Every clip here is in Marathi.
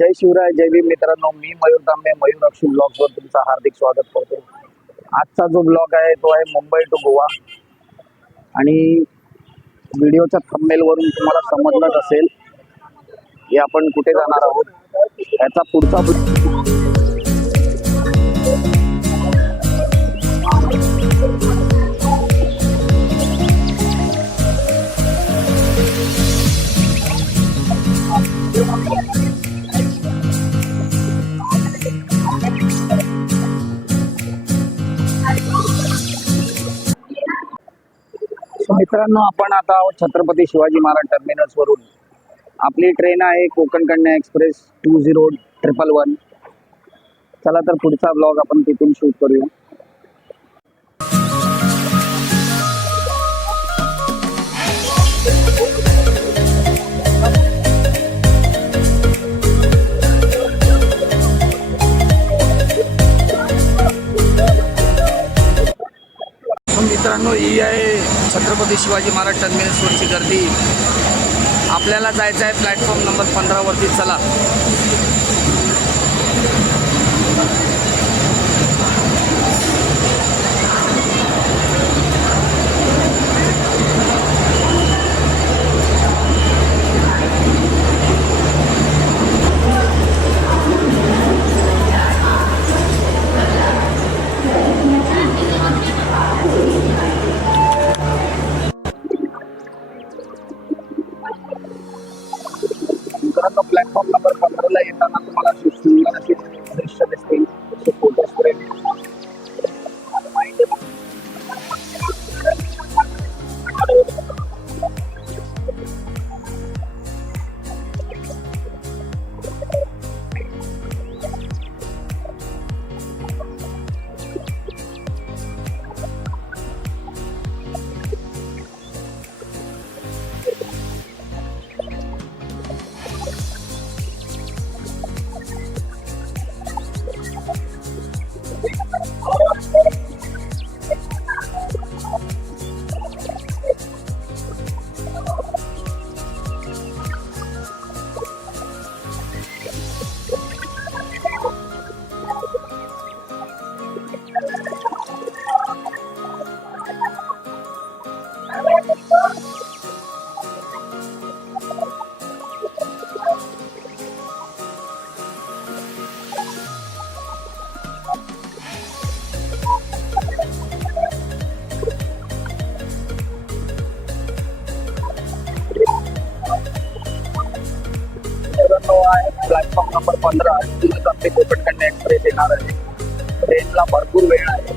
जय शिवराय, जय भीम मित्रांनो. मी मयूर तांबे, मयूर अक्षी ब्लॉगवर तुमचं हार्दिक स्वागत करतो. आजचा जो ब्लॉग आहे तो आहे मुंबई टू गोवा. आणि व्हिडिओच्या थंबनेलवरून तुम्हाला समजलंच असेल की आपण कुठे जाणार आहोत. याचा पुढचा मित्रांनो, आपण आता आहोत छत्रपती शिवाजी महाराज टर्मिनस वरून. आपली ट्रेन आहे कोकण कन्या एक्सप्रेस 2011. चला तर पुढचा ब्लॉग आपण तिथून शूट करूया. मित्रांनो, ही आहे छत्रपती शिवाजी महाराज टर्मिनसवरची गर्दी. आपल्याला जायचं आहे प्लॅटफॉर्म नंबर 15 वरती. चला. प्लॅटफॉर्म नंबर 15ला येताना तुम्हाला सुंदर अशी दृश्य दिसतील. Photos frame. आहे प्लॅटफॉर्म नंबर 15. तिथूनच आपली कोकण कन्या एक्सप्रेस येणार आहे. ट्रेनला भरपूर वेळ आहे.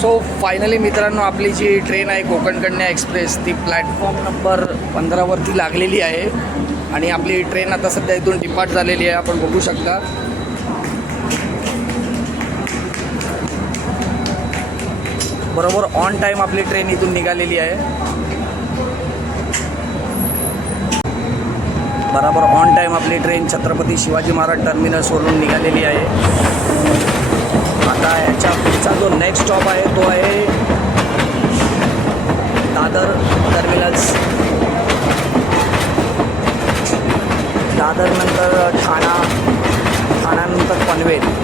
सो फायनली मित्रांनो, आपली जी ट्रेन आहे कोकण कन्या एक्सप्रेस ती प्लॅटफॉर्म नंबर 15 वरती लागलेली आहे. आणि आपली ट्रेन आता सध्या इथून डिपार्ट झालेली आहे. आपण बघू शकता. बरोबर ऑन टाईम आपली ट्रेन इथून निघालेली आहे. बरोबर ऑन टाईम आपली ट्रेन छत्रपती शिवाजी महाराज टर्मिनसवरून निघालेली आहे. आता याच्या पुढचा जो नेक्स्ट स्टॉप आहे तो आहे दादर टर्मिनस. दादरनंतर ठाणा, ठाण्यानंतर पनवेल.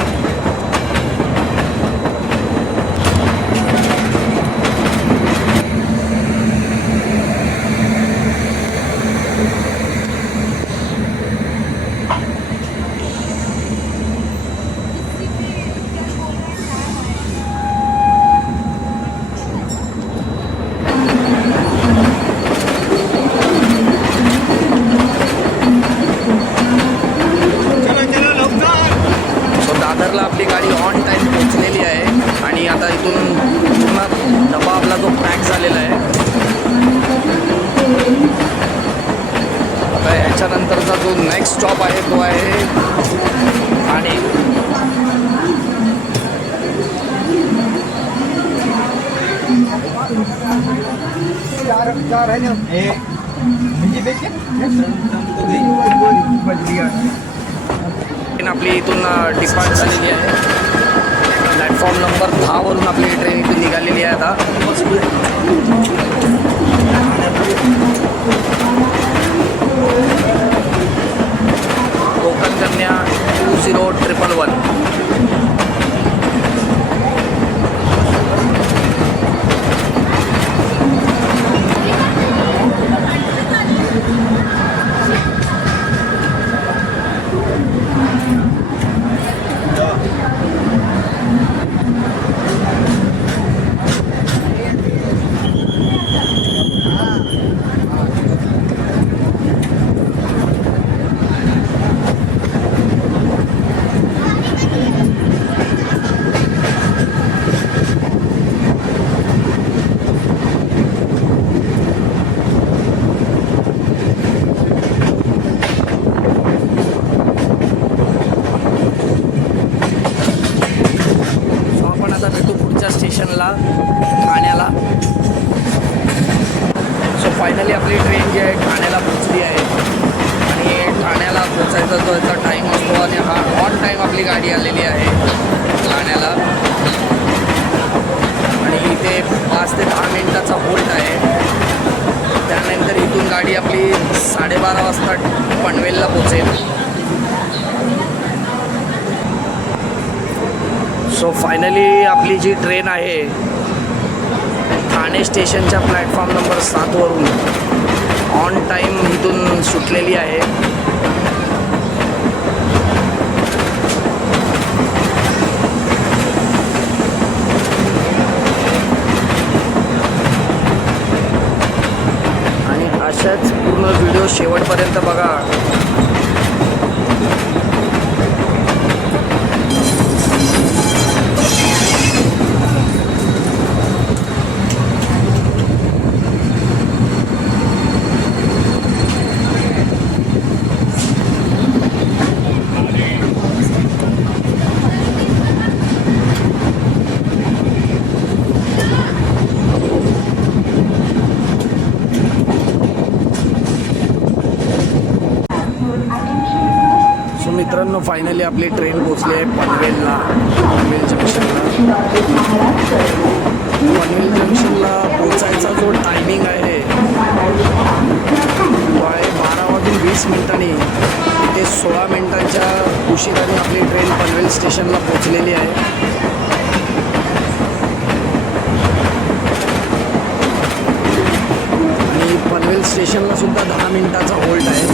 दादरला आपली गाडी ऑन टाईम पोहोचलेली आहे. आणि आता इथून पूर्ण डबा आपला जो पॅक झालेला आहे. आता याच्यानंतरचा जो नेक्स्ट स्टॉप आहे तो आहे ठाणे. आपली इथून डिपार्ट झालेली आहे. प्लॅटफॉर्म नंबर 10 वरून आपली ट्रेन इथून निघालेली आहे आता. शून्य 2011. स्टेशनला ठाण्याला. सो फायनली आपली ट्रेन जी आहे ठाण्याला पोचली आहे आणि ठाण्याला पोचायचा जो याचा टाईम असतो आणि हा ऑन टाईम आपली गाडी आलेली आहे ठाण्याला. आणि इथे 5 ते 10 मिनिटाचा होल्ड आहे. त्यानंतर इथून गाडी आपली 12:30 वाजता पनवेलला पोचेल. सो फायनली आपली जी ट्रेन आहे ठाणे स्टेशनच्या प्लॅटफॉर्म नंबर 7 वरून ऑन टाईम इथून सुटलेली आहे. आणि अशाच पूर्ण व्हिडिओ शेवटपर्यंत बघा. मित्रांनो फायनली आपली ट्रेन पोचली आहे पनवेलला. पनवेल जंक्शनला. पनवेल जंक्शनला पोचायचा जो टायमिंग आहे तो आहे 12:20. इथे 16 मिनिटांच्या उशिराने आपली ट्रेन पनवेल स्टेशनला पोचलेली आहे. आणि पनवेल स्टेशनला सुद्धा 10 मिनिटाचा होल्ड आहे.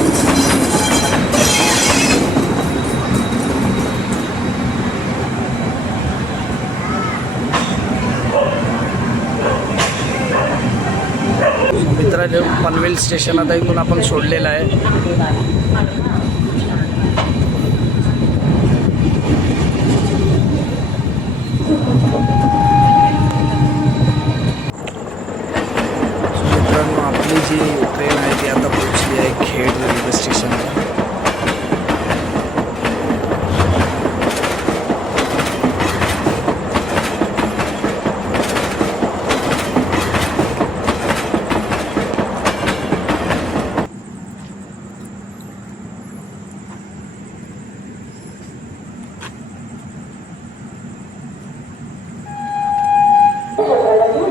मित्रांनो पनवेल स्टेशन आता इथून आपण सोडलेलं आहे. मित्रांनो आपली जी ट्रेन आहे ती आता पोहोचली आहे खेड रेल्वे स्टेशनला.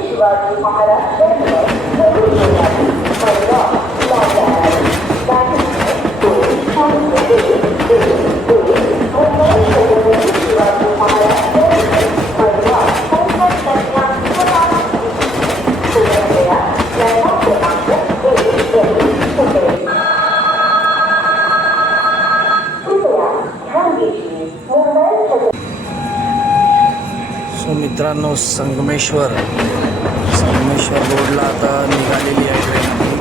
शिवाजी महाराज मित्रांनो संगमेश्वर रोडला आता निघालेली आहे ट्रेन आपली.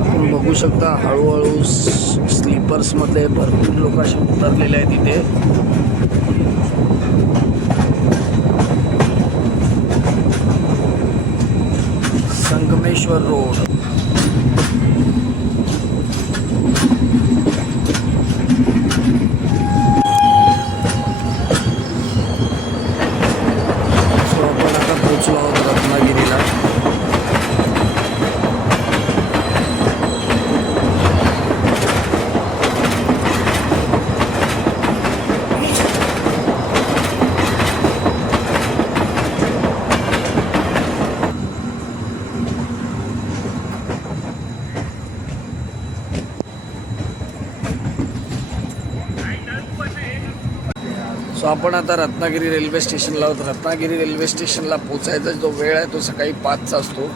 आपण बघू शकता हळूहळू स्लीपर्समध्ये भरपूर लोक असे उतरलेले आहेत इथे. संगमेश्वर रोड. सो आपण आता पोचलो आहोत रत्नागिरीला. सो आपण आता रत्नागिरी रेल्वे स्टेशनला आहोत. रत्नागिरी रेल्वे स्टेशनला पोचायचा जो वेळ आहे तो सकाळी 5चा असतो.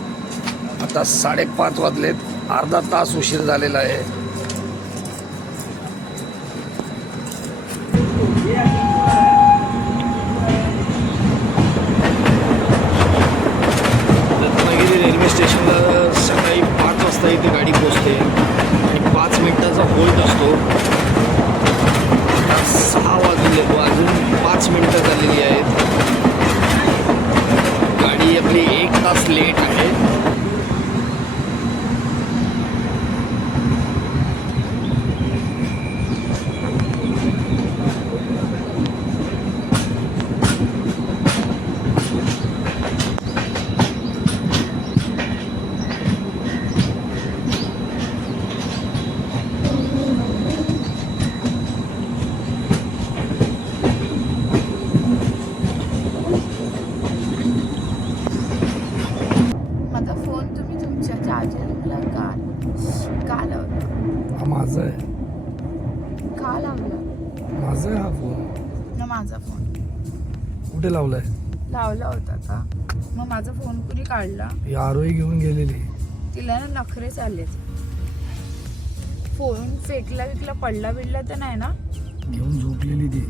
आता 5:30 वाजलेत. अर्धा तास उशीर झालेला आहे. रत्नागिरी रेल्वे स्टेशनला सकाळी 5 वाजता इथे गाडी पोचते आणि 5 मिनिटाचा होल्ड असतो. 6 वाजले, अजून 5 मिनिटं झालेली आहेत. गाडी आपली 1 तास लेट आहे. माझा आहे. का लावला? माझा आहे हा फोन. माझा फोन कुठे लावलाय? लावला होता का? मग माझा फोन कुणी काढला? आरोही घेऊन गेलेली. तिला ना नखरे चाललेत. फोन फेकला विकला पडला बिडला तर नाही ना? घेऊन झोपलेली ती.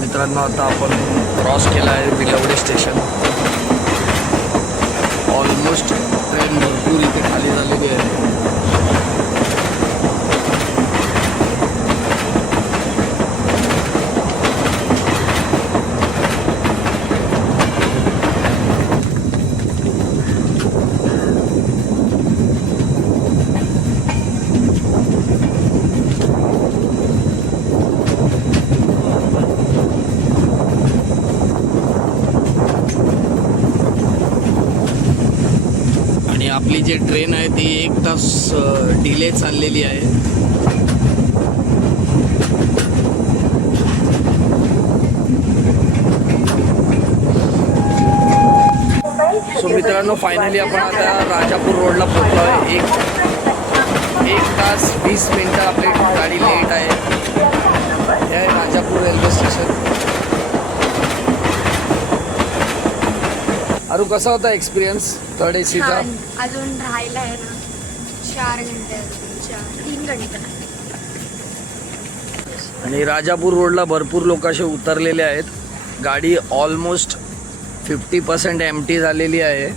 मित्रांनो, आता आपण क्रॉस केला आहे बिलवडे स्टेशन. ऑलमोस्ट ट्रेन भरपूर इथे खाली झालेली आहे. आपली जी ट्रेन आहे ती 1 तास डिले चाललेली आहे. सो मित्रांनो, फायनली आपण आता राजापूर रोडला पोहोचलो आहे. 1 तास 20 मिनिटं आपली गाडी लेट आहे. हे आहे राजापूर रेल्वे स्टेशन. अरू, कसा होता एक्सपिरियन्स थर्ड एसीचा? अजून राहिला आहे ना 4 घंटे, 3 घंटे. आणि राजापूर रोडला भरपूर लोक असे उतरलेले आहेत. गाडी ऑलमोस्ट 50% एम्प्टी झालेली आहे.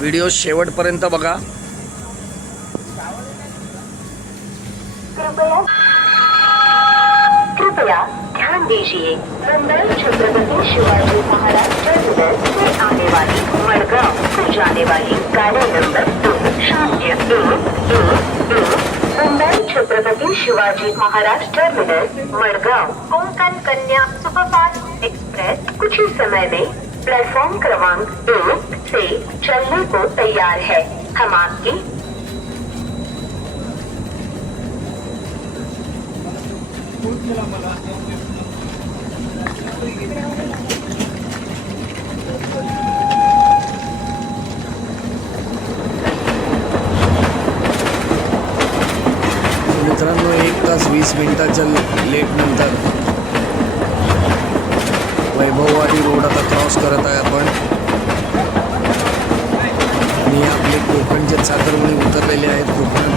व्हिडिओ शेवटपर्यंत बघा. कृपया ध्यान दीजिए, मुंबई छत्रपति शिवाजी महाराज टर्मिनस से आने वाली मडगांव को जाने वाली गाड़ी number 2011 Mumbai Chhatrapati Shivaji Maharaj terminus Madgaon Konkan Kanya superfast express कुछ ही समय में प्लेटफॉर्म क्रमांक 1 से चलने को तैयार है. हम आपकी मित्रांनो, 1 तास 20 मिनिटाच्या लेट नंतर वैभववाडी रोड आता क्रॉस करत आहे आपण. आणि आपले कोकणचे चाकरमानी उतरलेले आहेत कोकणात.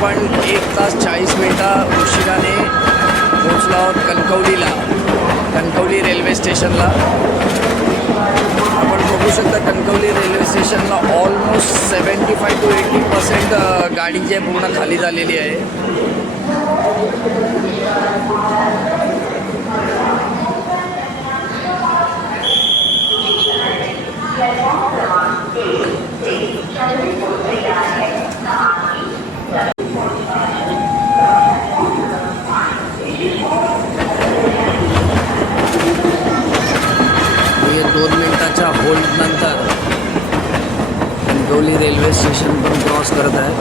आपण 1 तास 40 मिनटं उशिराने पोचलो आहोत कणकवली रेल्वे स्टेशनला. आपण बघू शकता कणकवली रेल्वे स्टेशनला ऑलमोस्ट 75 to 80% गाडी जी आहे पूर्ण खाली झालेली आहे. हे 2 मिनिटाच्या होल्ड नंतर कणकवली रेल्वे स्टेशन पण क्रॉस करत आहे.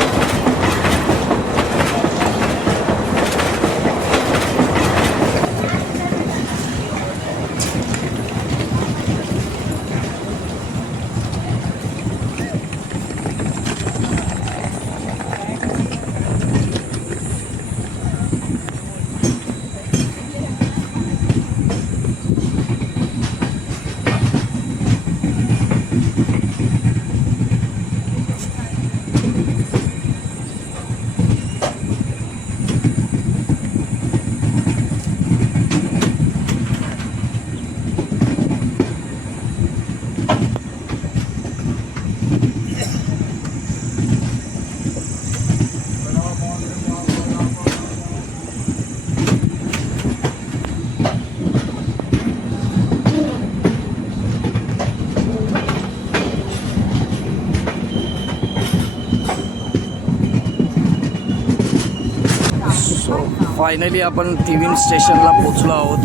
फायनली आपण तिवीम स्टेशनला पोचलो आहोत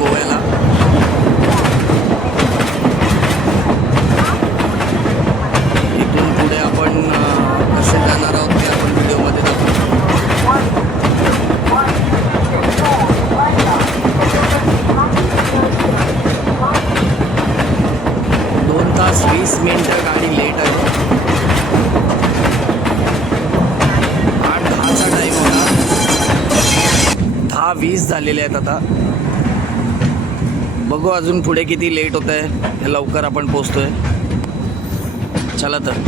गोव्याला. इथून पुढे आपण कसे जाणार आहोत ते आपण व्हिडिओमध्ये दाखवू. 2 तास 20 मिनिटं गाडी लेट आहे. 8:10चा टाईम होता. 10:20 झालेले आहेत आता. बघू अजून पुढे किती लेट होत आहे. लवकर आपण पोचतोय. चला तर.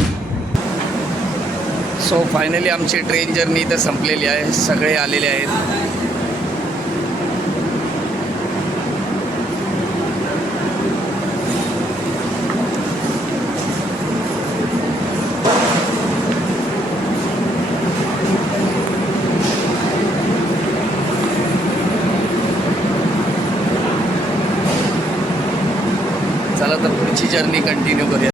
सो फायनली आमची ट्रेन जर्नी इथं संपलेली आहे. सगळे आलेले आहेत. चला तर पुढची जर्नी कंटिन्यू करूया.